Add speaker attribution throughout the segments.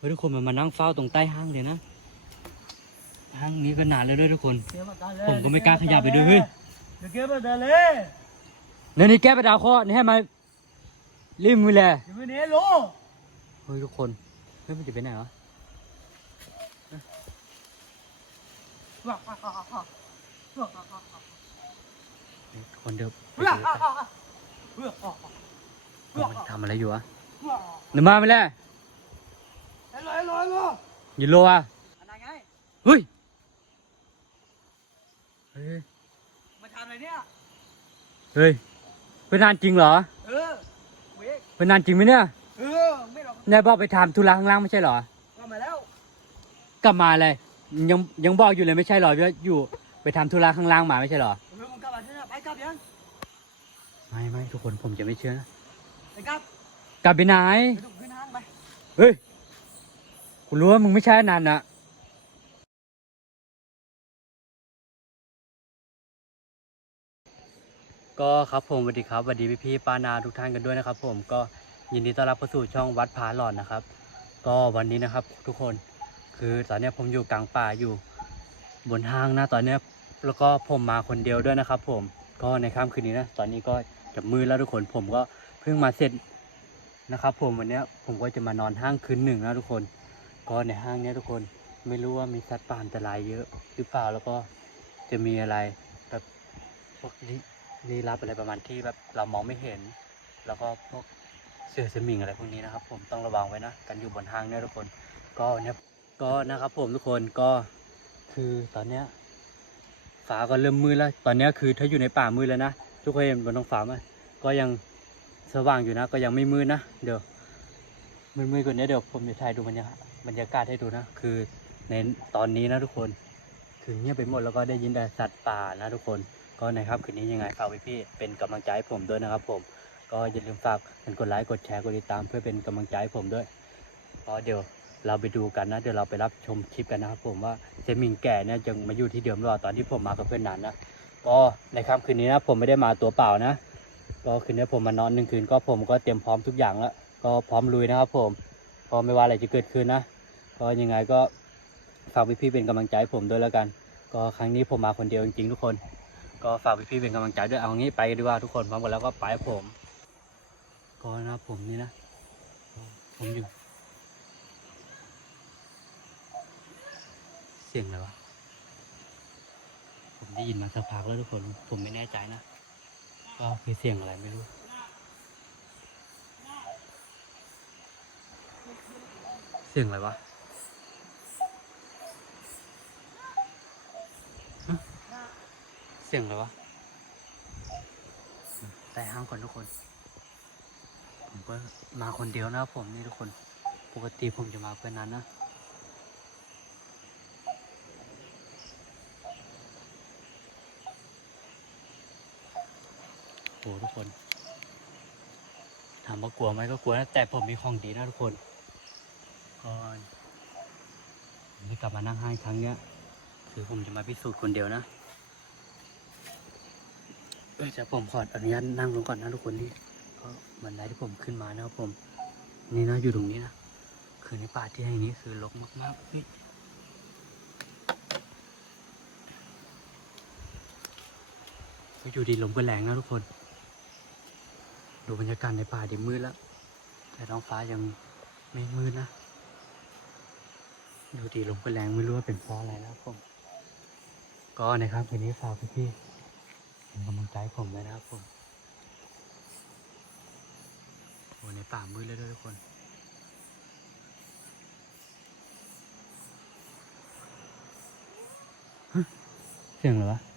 Speaker 1: เฮ้ยทุกคนมันมานั่งเฝ้าตรงใต้ห้างเลยนะ ห้างนี้ก็นานแล้วด้วยทุกคน ผมก็ไม่กล้าขยับไปด้วยเฮ้ย
Speaker 2: Được kia mà đờ lê
Speaker 1: แล้วนี่แก้ไปดาวข้อนี่ให้มาริมมือแล
Speaker 2: Thì mới né lỗ
Speaker 1: เฮ้ยทุกคนเฮ้ยมันจะไปไหนวะเฮ้ยทุกคนเดี๋ยวไปดูกันว่ามันทำอะไรอยู่วะหนึ่งมาไม่แล้ว
Speaker 2: Hello hello hello
Speaker 1: ยินโลอะ
Speaker 2: Anh này ngay
Speaker 1: เฮ้ยเฮ้ย
Speaker 2: Mày thằng này nè
Speaker 1: เฮ้ยเป็นนานจริงเหรอ
Speaker 2: Ừ Biết
Speaker 1: เป็นนานจริงไหมเนี่ย
Speaker 2: Ừ không biết đâu
Speaker 1: นายบอกไปทำธุระข้างล่างไม่ใช่เหรอ
Speaker 2: Còn mày đâu
Speaker 1: กลับมาเลยยังยังบอกอยู่เลยไม่ใช่เหรอว่าอยู่ไปทำธุระข้างล่างมาไม่ใช่เหรอ
Speaker 2: Ừ con cặp à thế nào Phải cặp nhá
Speaker 1: ไม่ไม่ทุกคนผมจะไม่เชื่อนะ
Speaker 2: Phải cặp
Speaker 1: กลับไปไหน
Speaker 2: Phải đụng cái hang mày
Speaker 1: เฮ้ย กูรู้ว่ามึงไม่ใช่นันนะก็ครับผมสวัสดีครับสวัสดีพี่พี่ๆปานาทุกท่านกันด้วยนะครับ ผมก็ยินดีต้อนรับเข้าสู่ช่องวัดผาหลอนนะครับ ก็วันนี้นะครับ ทุกคนคือตอนเนี้ยผมอยู่กลางป่าอยู่ บนห้างนะตอนเนี้ยแล้วก็ผมมาคนเดียวด้วยนะครับ ผมก็ในค่ำคืนนี้นะตอนนี้ก็จะมืดแล้วทุกคนผมก็เพิ่งมาเสร็จนะครับ ผมวันเนี้ยผมก็จะมานอนห้างคืนหนึ่งนะทุกคน ก็ในห้างเนี้ยทุกคนไม่รู้ว่ามีสัตว์ป่าอันตรายเยอะหรือเปล่าแล้วก็จะมีอะไรแบบพวกลี้ลี้ลับอะไรประมาณที่แบบเรามองไม่เห็น แล้วก็พวกเสือสมิงอะไรพวกนี้นะครับ ผมต้องระวังไว้นะกันอยู่บนห้างเนี่ยทุกคน ก็เนี้ยก็นะครับผมทุกคนก็คือตอนเนี้ยฟ้าก็เริ่มมืดแล้ว ตอนเนี้ยคือถ้าอยู่ในป่ามืดแล้วนะทุกคนเห็นบนท้องฟ้าไหมก็ยังสว่างอยู่นะ ก็ยังไม่มืดนะเดี๋ยวมืดๆกว่านี้เดี๋ยวผมจะถ่ายดูบรรยากาศ บรรยากาศให้ดูนะ คือในตอนนี้นะทุกคนคือเงียบไปหมดแล้วก็ได้ยินแต่สัตว์ป่านะทุกคนก็นะครับคืนนี้ยังไงฝากไว้พี่เป็นกำลังใจให้ผมด้วยนะครับ ผม ก็อย่าลืมฝากกดไลค์กดแชร์กดติดตามเพื่อเป็นกำลังใจให้ผมด้วยก็เดี๋ยวเราไปดูกันนะเดี๋ยวเราไปรับชมคลิปกันนะครับผมว่าเจมิงแก่เนี่ยยังมาอยู่ที่เดิมหรอตอนที่ผมมากับเพื่อนนั้นนะก็ในค่ำคืนนี้นะผมไม่ได้มาตัวเปล่านะ ก็คืนนี้ผมมานอนหนึ่งคืนก็ผมก็เตรียมพร้อมทุกอย่างแล้ว ก็พร้อมลุยนะครับผมก็ไม่ว่าอะไรจะเกิดขึ้นนะ ก็ยังไงก็ฝากพี่ๆเป็นกำลังใจให้ผมด้วยแล้วกัน ก็ครั้งนี้ผมมาคนเดียวจริงๆทุกคน ก็ฝากพี่ๆเป็นกำลังใจด้วยเอางี้ไปดีกว่าทุกคนพร้อมกันแล้วก็ไปผมก็นะผมนี่นะ ผมอยู่ เสียงอะไรวะผมได้ยินมาสักพักแล้วทุกคนผมไม่แน่ใจนะก็คือเสียงอะไรไม่รู้เสียงอะไรวะ เสียงอะไรวะแต่ห้างก่อนทุกคน ผมก็มาคนเดียวนะผมนี่ทุกคน ปกติผมจะมาเพื่อนนั้นนะโหทุกคนถามว่ากลัวไหมก็กลัวนะแต่ผมมีของดีนะทุกคนก็ผมที่กลับมานั่งห้างครั้งเนี้ย คือผมจะมาพิสูจน์คนเดียวนะ เอ้ยจะผมขออนุญาตนั่งลงก่อนนะทุกคนนี่ก็บันไดที่ผมขึ้นมานะครับผม นี่นะอยู่ตรงนี้นะคือในป่าที่แห่งนี้คือรกมากๆเฮ้ยอยู่ดีลมก็แรงนะทุกคน ดูบรรยากาศในป่าดิมืดแล้ว แต่ท้องฟ้ายังไม่มืดนะ ดูดีลมก็แรงไม่รู้ว่าเป็นเพราะอะไรแล้วผม ก็นะครับวันนี้ฝากพี่ๆ เป็นกำลังใจผมเลยนะครับผมโอ้ในป่ามืดเลยด้วยทุกคนเสียงเหรอวะ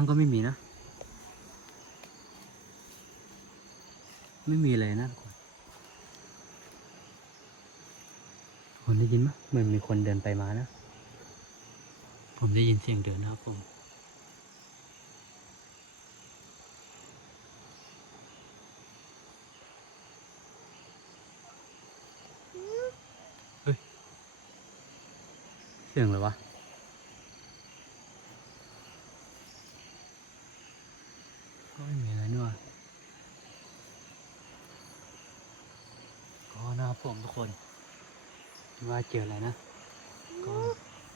Speaker 1: างก็ไม่มีนะ ไม่มีเลยนะทุกคนผมได้ยินไหมมันมีคนเดินไปมานะ ผมได้ยินเสียงเดินนะครับผมเฮ้ย เสียงเลยวะ คนว่าเจออะไรนะก็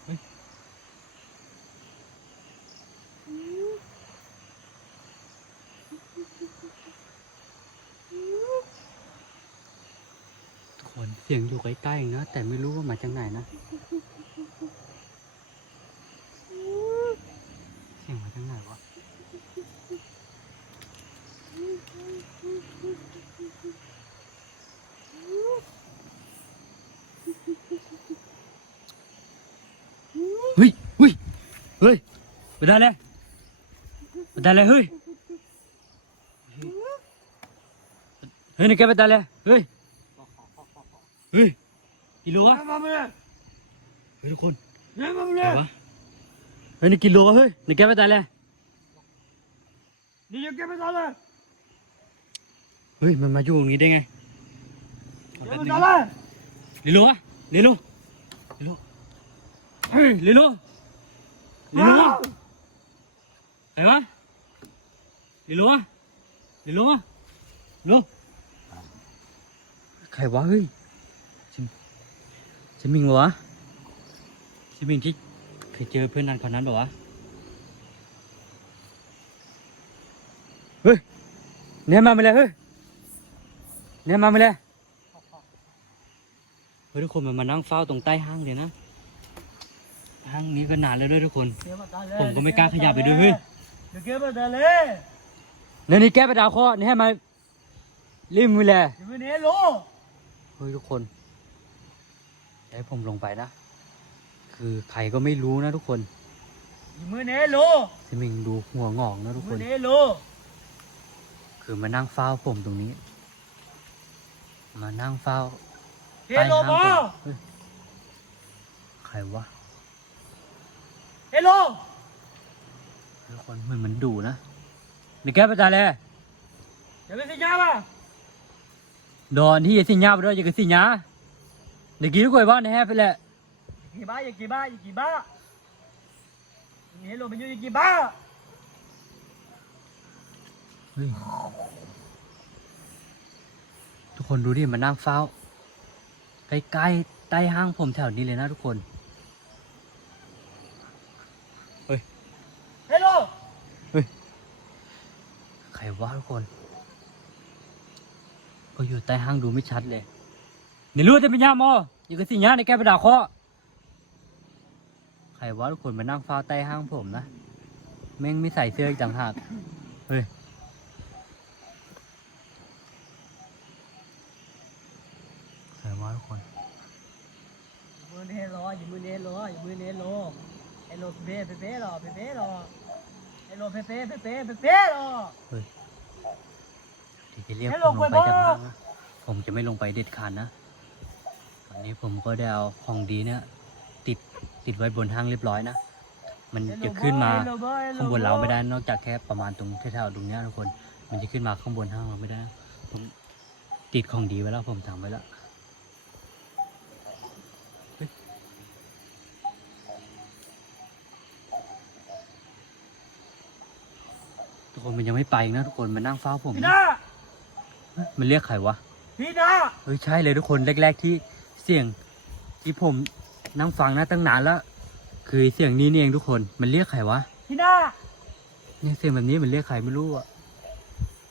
Speaker 1: เฮ้ยทุกคนเสียงอยู่ใกล้ๆนะแต่ไม่รู้ว่ามาจากไหนนะ เสียงมาจากไหนวะ เฮ้ยเฮ้ย เฮ้ยไปได้เลยไปได้เลยเฮ้ยเฮ้ยนี่แกไปได้เลยเฮ้ยเฮ้ยกิโลวะ
Speaker 2: มาเมื่ อ
Speaker 1: เฮ้ยทุกคน
Speaker 2: เนี่ยมา
Speaker 1: ไหน
Speaker 2: เมื่อ
Speaker 1: วะเฮ้ยนี่กิลวะเฮ้ยนี่แกไปได้เลย
Speaker 2: นี่ยังแกไม่ทันเลย
Speaker 1: เฮ้ยมันมาอยู่ตรงอะ
Speaker 2: ลย
Speaker 1: ลิโลวะลิโลลิโลเฮ้ยลิโลลิโลไหนวะลิลวะลิโลวใครวะเฮ้ยชิมชิมิงเหรอวะชิมิงที่เคยเจอเพื่อนนั้นคนนั้นเปล่าวะเฮ้ยเนี่ยมาไม่เลยเฮ้ยเนี่ยมาไม่เลยเฮ้ยทุกคนมันมานั่งเฝ้าตรงใต้ห้างเลยนะางนี้ก็นานแล้วด้วยทุกคน
Speaker 2: แกไม่ทันเลย
Speaker 1: ผมก็ไม่กล้าขยับไปด้วยเฮ้ย
Speaker 2: เดี๋ยวแกไม่ทันเลย
Speaker 1: เนี่ยนี่แก้ไปดาวเคราะห์นี่ให้มาริมมือแล
Speaker 2: เดี๋ยวไม่เนี่ยรู้
Speaker 1: เฮ้ยทุกคนให้ผมลงไปนะ คือใครก็ไม่รู้นะทุกคน
Speaker 2: เดี๋ยวไม่เนี่ยรู้
Speaker 1: ซิมิงดูหัวงอกนะทุกค
Speaker 2: ไม่
Speaker 1: น
Speaker 2: เนี่ยรู้
Speaker 1: คือมานั่งเฝ้าผมตรงนี้ มานั่งเฝ้า
Speaker 2: เฮโลบอ
Speaker 1: เฮ้ยใครวะ
Speaker 2: เฮโล
Speaker 1: ทุกคนเหมือนมันดุนะนี่แก้ไปดาวเลย
Speaker 2: เดี๋ยวไม่สิญญาป่ะ
Speaker 1: ดอนที่สิญญาไปด้วยอย่ากิสิญญาเด็กกี้ทุกคนว่าในแฮปไปแหละ
Speaker 2: กี่บ้าอย่ากี่บ้าอย่ากี่บ้าเฮโลเป็นอยู่อย่ากี่บ้า
Speaker 1: เฮ้ยทุกคนดูดิมันนั่งเฝ้าใกล้ๆใต้ห้างผมแถวนี้เลยนะทุกคน
Speaker 2: เฮโล
Speaker 1: ใครวะทุกคนก็อยู่ใต้ห้างดูไม่ชัดเลยในรู้จะเป็นยามออยู่กับสิญญาในแก้ประดาเคราะห์ใครวะทุกคนมานั่งเฝ้าใต้ห้างผมนะแม่งไม่ใส่เสื้ออีกต่างหากเฮ้ยใครวะทุกคน
Speaker 2: มือเนโลอย่ามือเนโลอย่ามือเนโล เฮโลเป๊ะเป๊ะหรอเป๊ะหรอเฮโลเป๊ะเป๊ะเป๊ะเป๊ะหรอ
Speaker 1: ที่จะเรียก
Speaker 2: ให้
Speaker 1: ผ
Speaker 2: ล
Speaker 1: ม
Speaker 2: ง
Speaker 1: ล
Speaker 2: ไป
Speaker 1: งไปจาก
Speaker 2: บ้า
Speaker 1: ห้างนะผมจะไม่ลงไปเด็ดขาดนะตอนนี้ผมก็ได้เอาของดีเนี่ยติดติดไว้บนห้างเรียบร้อยนะ มันจะขึ้นมาข้างบนเราไม่ได้นอกจากแค่ประมาณตรงแถวๆตรงเนี้ยทุกคน มันจะขึ้นมาข้างบนห้างเราไม่ได้นะผมติดของดีไว้แล้วผมทำไว้แล้วเฮ้ยทุก คนมันยังไม่ไปอีกนะทุกคนมันนั่งเฝ้าผม
Speaker 2: พี่
Speaker 1: นะ
Speaker 2: นา
Speaker 1: เฮ้ยมันเรียกใครวะ
Speaker 2: พี่นา
Speaker 1: เฮ้ยใช่เลยทุกคนแรก ๆที่เสียงที่ผมนั่งฟังนะตั้งนานแล้วคือเสียงนี้นี่เองทุกคนมันเรียกใครวะ
Speaker 2: พี่นา
Speaker 1: เนี่ยเสียงแบบนี้มันเรียกใครไม่รู้อะ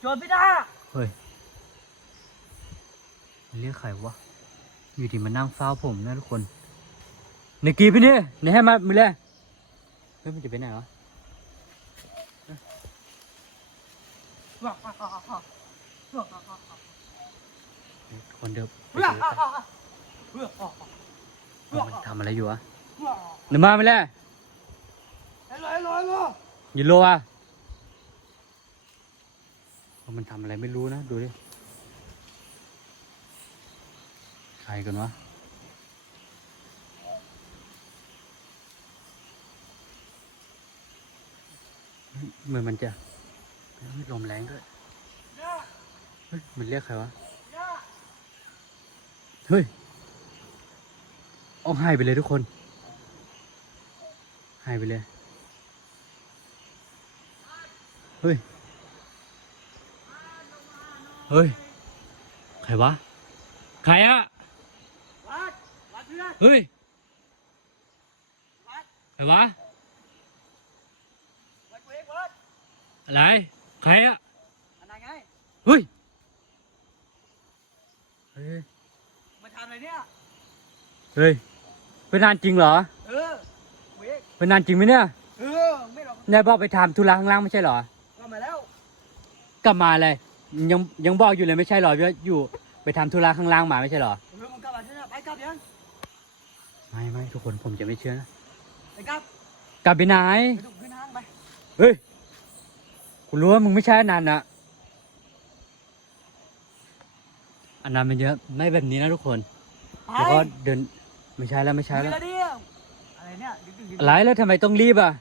Speaker 2: โจรพี่นา
Speaker 1: เฮ้ยมันเรียกใครวะอยู่ที่มันนั่งเฝ้าผมนะทุกคนในกีพี่นี่ในให้มามือเลยเฮ้ยมันจะไปไหนวะ
Speaker 2: ว้าวว้าวว้าวว้าวว้าว
Speaker 1: เฮ้ย คนเดิมไป
Speaker 2: ว้าว
Speaker 1: ดู
Speaker 2: ว้าว
Speaker 1: กัน
Speaker 2: ว้าว
Speaker 1: ว่ามันทำอะไรอยู่วะ
Speaker 2: ว้าว
Speaker 1: เดี๋ยวมาไปเลย
Speaker 2: เฮโลเฮโลเฮโล
Speaker 1: อยินโลอะว่ามันทำอะไรไม่รู้นะ ดูดิ ใครกันวะเฮ้ยเหมือนมันจะเฮ้ย ลมแรงด้วย เฮ้ย มันเรียกใครวะ เฮ้ยเอาให้ไปเลยทุกคน หายไปเลย เฮ้ย เฮ้ย ใครวะ ใครอะ
Speaker 2: วัดวัดเพื่อน
Speaker 1: เฮ้ย
Speaker 2: วัด
Speaker 1: ใครวะ
Speaker 2: วัดกูเองวัด
Speaker 1: อะไร ใครอะ
Speaker 2: อันไหนไง
Speaker 1: เฮ้ยเฮ้ย
Speaker 2: มาทำอะไรเนี่ย
Speaker 1: เฮ้ยเป็นนานจริงเหรอ
Speaker 2: เออกูเอง
Speaker 1: เป็นนานจริงไหมเนี่ย
Speaker 2: เออไม่หรอก
Speaker 1: นายบอกไปทำธุระข้างล่างไม่ใช่เหรอ
Speaker 2: ก็มาแล้ว
Speaker 1: กลับมาเลย ยังยังบอกอยู่เลยไม่ใช่เหรอว่าอยู่ไปทำธุระข้างล่างมาไม่ใช่เหรอ
Speaker 2: เออมึงกลับมาใช่ไหมไปกลับยัง
Speaker 1: ไม่ไม่ทุกคนผมจะไม่เชื่อนะ
Speaker 2: ไปกลับ
Speaker 1: กลับไปไหน
Speaker 2: ไปดูขึ้นห้างไป
Speaker 1: เฮ้ย กูรู้ว่ามึงไม่ใช่อนันต์นะอนันต์มันเยอะไม่แบบนี้นะทุกคน
Speaker 2: ไป
Speaker 1: แล้วก็เดินไม่ใช่แล้วไม่ใช่
Speaker 2: มี
Speaker 1: แล้ว
Speaker 2: แล้วเนี่ยอะไรเนี่ยดึกดึกดึก
Speaker 1: อะไรแล้วทำไมต้องรีบอะ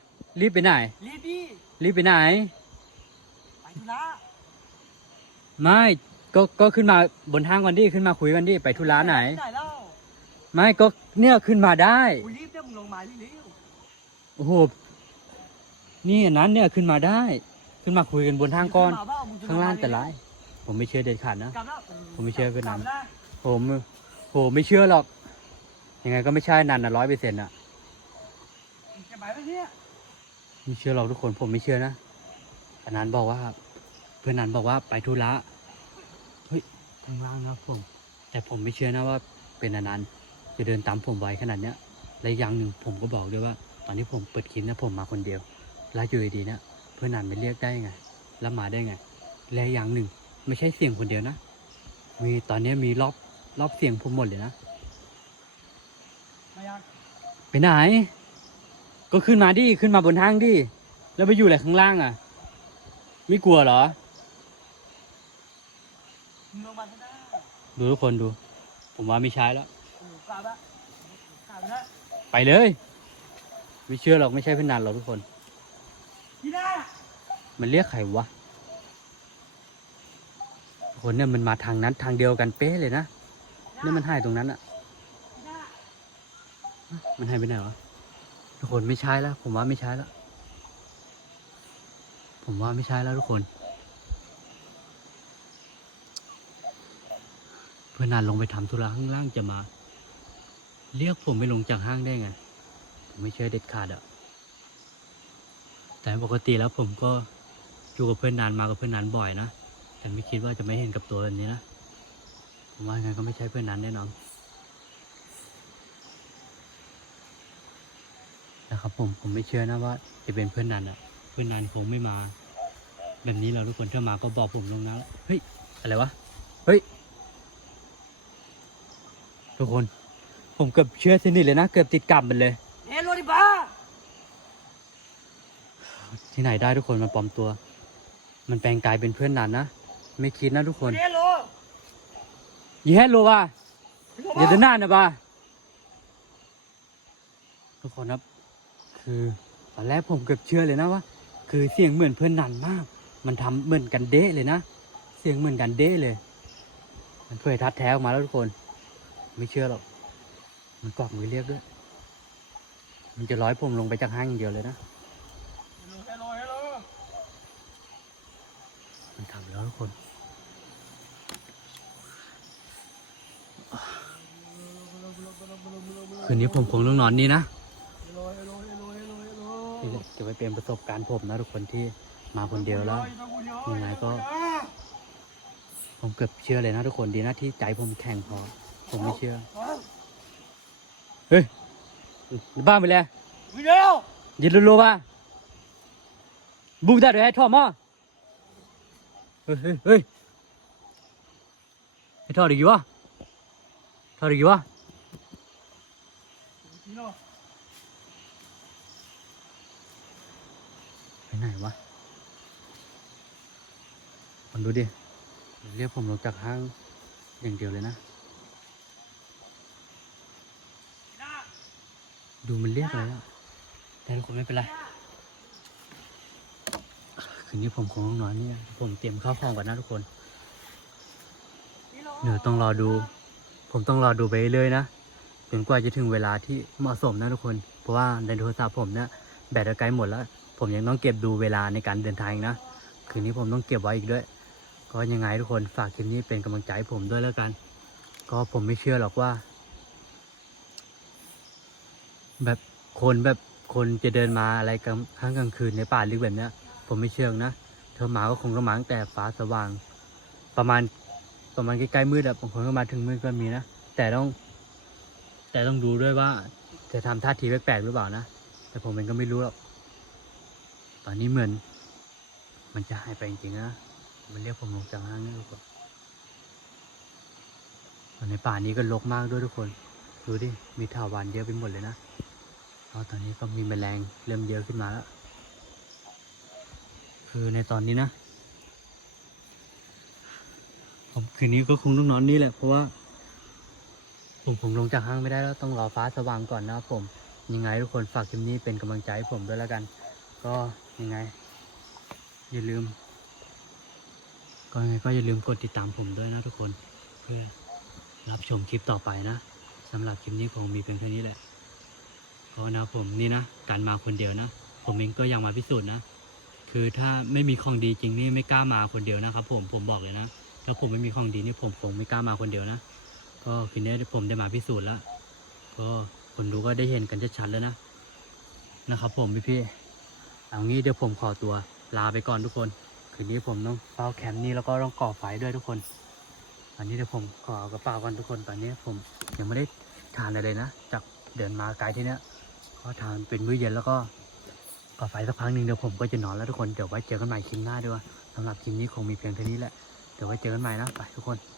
Speaker 1: รีบไปไหน
Speaker 2: รีบดิ
Speaker 1: รีบไปไหน
Speaker 2: ไปธุระ
Speaker 1: ไม่ก็ก็ขึ้นมาบนห้างกันดิขึ้นมาคุยกันดิไปธุระไหน
Speaker 2: ไหนเล่า
Speaker 1: ไม่ก็เนี่ยขึ้นมาได้
Speaker 2: กูรีบเนี่ยมึงลงมาเร็ว
Speaker 1: โอ้โห นี่อันนั้นเนี่ยขึ้นมาได้ ขึ้นมาคุยกันบน
Speaker 2: ๆ
Speaker 1: ห้างก้อน
Speaker 2: มึจะมเปล่มึจะ
Speaker 1: ข้างล่าง
Speaker 2: ม
Speaker 1: แต่ร้าย ผมไม่เชื่อเด็ดขาดนะ
Speaker 2: กลับแล้วออ
Speaker 1: ผมไม่เชื่อเวียดนาม
Speaker 2: กลับแล้ว
Speaker 1: ผมโหไม่เชื่อหรอก ยังไงก็ไม่ใช่นันนะร้อยเปอร์เซ็นต์อะ
Speaker 2: มึงจะไปไหมเนี่ย
Speaker 1: ไม่เชื่อหรอกทุกคน ผมไม่เชื่อนะอันนั้นบอกว่า เพื่อนนั้นบอกว่าไปธุระ เฮ้ยข้างล่างนะผม แต่ผมไม่เชื่อนะว่าเป็นอันนั้นจะเดินตามผมไวขนาดเนี้ยและอีกอย่างหนึ่งผมก็บอกด้วยว่า ตอนที่ผมเปิดคลิปนะผมมาคนเดียว แล้วอยู่ดีๆนะเพื่อนนันไปเรียกได้ไง แล้วมาได้ไง และอย่างหนึ่ง ไม่ใช่เสียงคนเดียวนะ มีตอนนี้มีรอบรอบเสียงผมหมดเลยนะ ไปไหน ก็ขึ้นมาดิ ขึ้นมาบนห้างดิ แล้วไปอยู่อะไรข้างล่างอะ ไม่กลัวเหรอ
Speaker 2: ดู
Speaker 1: ทุกคนดู ผมว่าไม่ใช่แล้ว
Speaker 2: เออกลับแล้ว
Speaker 1: ไปเลย ไม่เชื่อหรอกไม่ใช่เพื่อนนันหรอกทุกคน มันเรียกใครวะทุกคนเนี่ยมันมาทางนั้นทางเดียวกันเป๊ะเลยนะเนี่ยมันหายตรงนั้นอะ
Speaker 2: พี่หน้า
Speaker 1: มันหายไปไหนวะทุกคนไม่ใช่แล้ว ผมว่าไม่ใช่แล้ว ผมว่าไม่ใช่แล้วทุกคน เพื่อนนานลงไปทำธุระข้างล่างจะมา เรียกผมไม่ลงจากห้างได้ไง ผมไม่เชื่อเด็ดขาดอะ แต่ปกติแล้วผมก็อยู่กับเพื่อนนานมากับเพื่อนนานบ่อยนะ แต่ไม่คิดว่าจะไม่เห็นกับตัวแบบนี้นะ ผมว่าไงก็ไม่ใช่เพื่อนนั้นแน่นอนนะครับผมผมไม่เชื่อนะว่าจะเป็นเพื่อนนันอะเพื่อนนันคงไม่มา แบบนี้เราทุกคนถ้ามาก็บอกผมลงนะเฮ้ยอะไรวะเฮ้ยทุกคน ผมเกือบเชื่อสนิทเลยนะ เกือบติดกับมันเลย
Speaker 2: เฮ้ยโรดิบ้า
Speaker 1: ที่ไหนได้ทุกคนมันปลอมตัว มันแปลงกายเป็นเพื่อนนันนะ ไม่คิดนะทุกคน
Speaker 2: เยโร
Speaker 1: ยี่แฮโลว่ะเดี๋ยวจะน้านะบ้าทุกคนครับ คือตอนแรกผมเกือบเชื่อเลยนะว่า คือเสียงเหมือนเพื่อนนันมาก มันทำเหมือนกันเด้เลยนะ เสียงเหมือนกันเด้เลย มันเผยทัดแท้ออกมาแล้วทุกคน ไม่เชื่อหรอก มันกวักมือเรียกด้วย มันจะร้อยผมลงไปจากห้างอย่างเดียวเลยนะ
Speaker 2: เฮ้ยโรเฮ้ยโร
Speaker 1: มัน ทำแล้วทุกคน คืนนี้ผมคงต้องนอนนี่นะ
Speaker 2: โรเฮ้ยโรเฮ้ยโรเฮ้ยโรเฮ้ยโร
Speaker 1: นี่แหละจะไปเป็นประสบการณ์ผมนะทุกคนที่มาคนเดียวแล้วยังไงก็ ผมเกือบเชื่อเลยนะทุกคนดีนะที่ใจผมแข็งพอ ผมไม่เชื่อ เฮ้ยบ้าไปเลย
Speaker 2: วิดีโอ
Speaker 1: ยินรัวๆป่ะบุกได้ด้วยไอ้ท่อมอเฮ้ย เฮ้ยเฮ้ยไอ้ท่อดีกี่วะทอดีกี่วะไปไหนวะมันดูดิเรียกผมลงจากห้างอย่างเดียวเลยนะ ดูมันเรียกอะไรอะแต่ทุกคนไม่เป็นไร คืนนี้ผมคงต้องนอนนี่นะผมเตรียมข้าวของก่อนนะทุกคน เดี๋ยวต้องรอดู ผมต้องรอดูไปเรื่อยๆนะจนกว่าจะถึงเวลาที่เหมาะสมนะทุกคน เพราะว่าในโทรศัพท์ผมเนี่ยแบตก็ใกล้หมดแล้ว ผมยังต้องเก็บดูเวลาในการเดินทางอีกนะ คืนนี้ผมต้องเก็บไว้อีกด้วย ก็ยังไงทุกคนฝากคลิปนี้เป็นกำลังใจให้ผมด้วยแล้วกัน ก็ผมไม่เชื่อหรอกว่า แบบคนแบบคนจะเดินมาอะไรกลางข้างกลางคืนในป่าลึกแบบเนี้ย ผมไม่เชื่อนะ เธอมาก็คงต้องมาตั้งแต่ฟ้าสว่าง ประมาณประมาณใกล้ๆมืดอะบางคนก็มาถึงมืดก็มีนะ แต่ต้อง แต่ต้องดูด้วยว่าจะทำท่าทีแปลกๆหรือเปล่านะ แต่ผมเองก็ไม่รู้หรอก ตอนนี้เหมือน มันจะหายไปจริงๆนะ มันเรียกผมลงจากห้างนี่ทุกตอนในป่านี้ก็รกมากด้วยทุกคน ดูดิ มีถาวรเยอะไปหมดเลยนะแล้วตอนนี้ก็มีแมลงเริ่มเยอะขึ้นมาแล้ว คือในตอนนี้นะ ผมคืนนี้ก็คงต้องนอนนี่แหละเพราะว่า ผมผมลงจากห้างไม่ได้แล้วต้องรอฟ้าสว่างก่อนนะครับผม ยังไงทุกคนฝากคลิปนี้เป็นกำลังใจให้ผมด้วยแล้วกัน ก็ยังไง อย่าลืม ก็ยังไงก็อย่าลืมกดติดตามผมด้วยนะทุกคนเพื่อรับชมคลิปต่อไปนะสำหรับคลิปนี้คงมีเพียงเท่านี้แหละเพราะนะผมนี่นะการมาคนเดียวนะ ผมเองก็ยากมาพิสูจน์นะ คือถ้าไม่มีของดีจริงนี่ไม่กล้ามาคนเดียวนะครับ ผมผมบอกเลยนะถ้าผมไม่มีของดีนี่ผมคงไม่กล้ามาคนเดียวนะก็คืนนี้ผมได้มาพิสูจน์แล้วก็คนดูก็ได้เห็นกันชัดๆแล้วนะนะครับ ผมพี่พี่ๆเอางี้เดี๋ยวผมขอตัวลาไปก่อนทุกคน คืนนี้ผมต้องเฝ้าแคมป์นี่แล้วก็ต้องก่อไฟด้วยทุกคน อันนี้เดี๋ยวผมขอเอากระเป๋ากันทุกคนตอนนี้ผมยังไม่ได้ทานอะไรเลยนะจากเดินมาไกลที่เนี้ยก็ทานเป็นมื้อเย็นแล้วก็ ก่อไฟสักพักหนึ่งเดี๋ยวผมก็จะนอนแล้วทุกคน เดี๋ยวไว้เจอกันใหม่คลิปหน้าด้วยสำหรับคลิปนี้คงมีเพียงเท่านี้แหละ เดี๋ยวไว้เจอกันใหม่นะ ไปทุกคน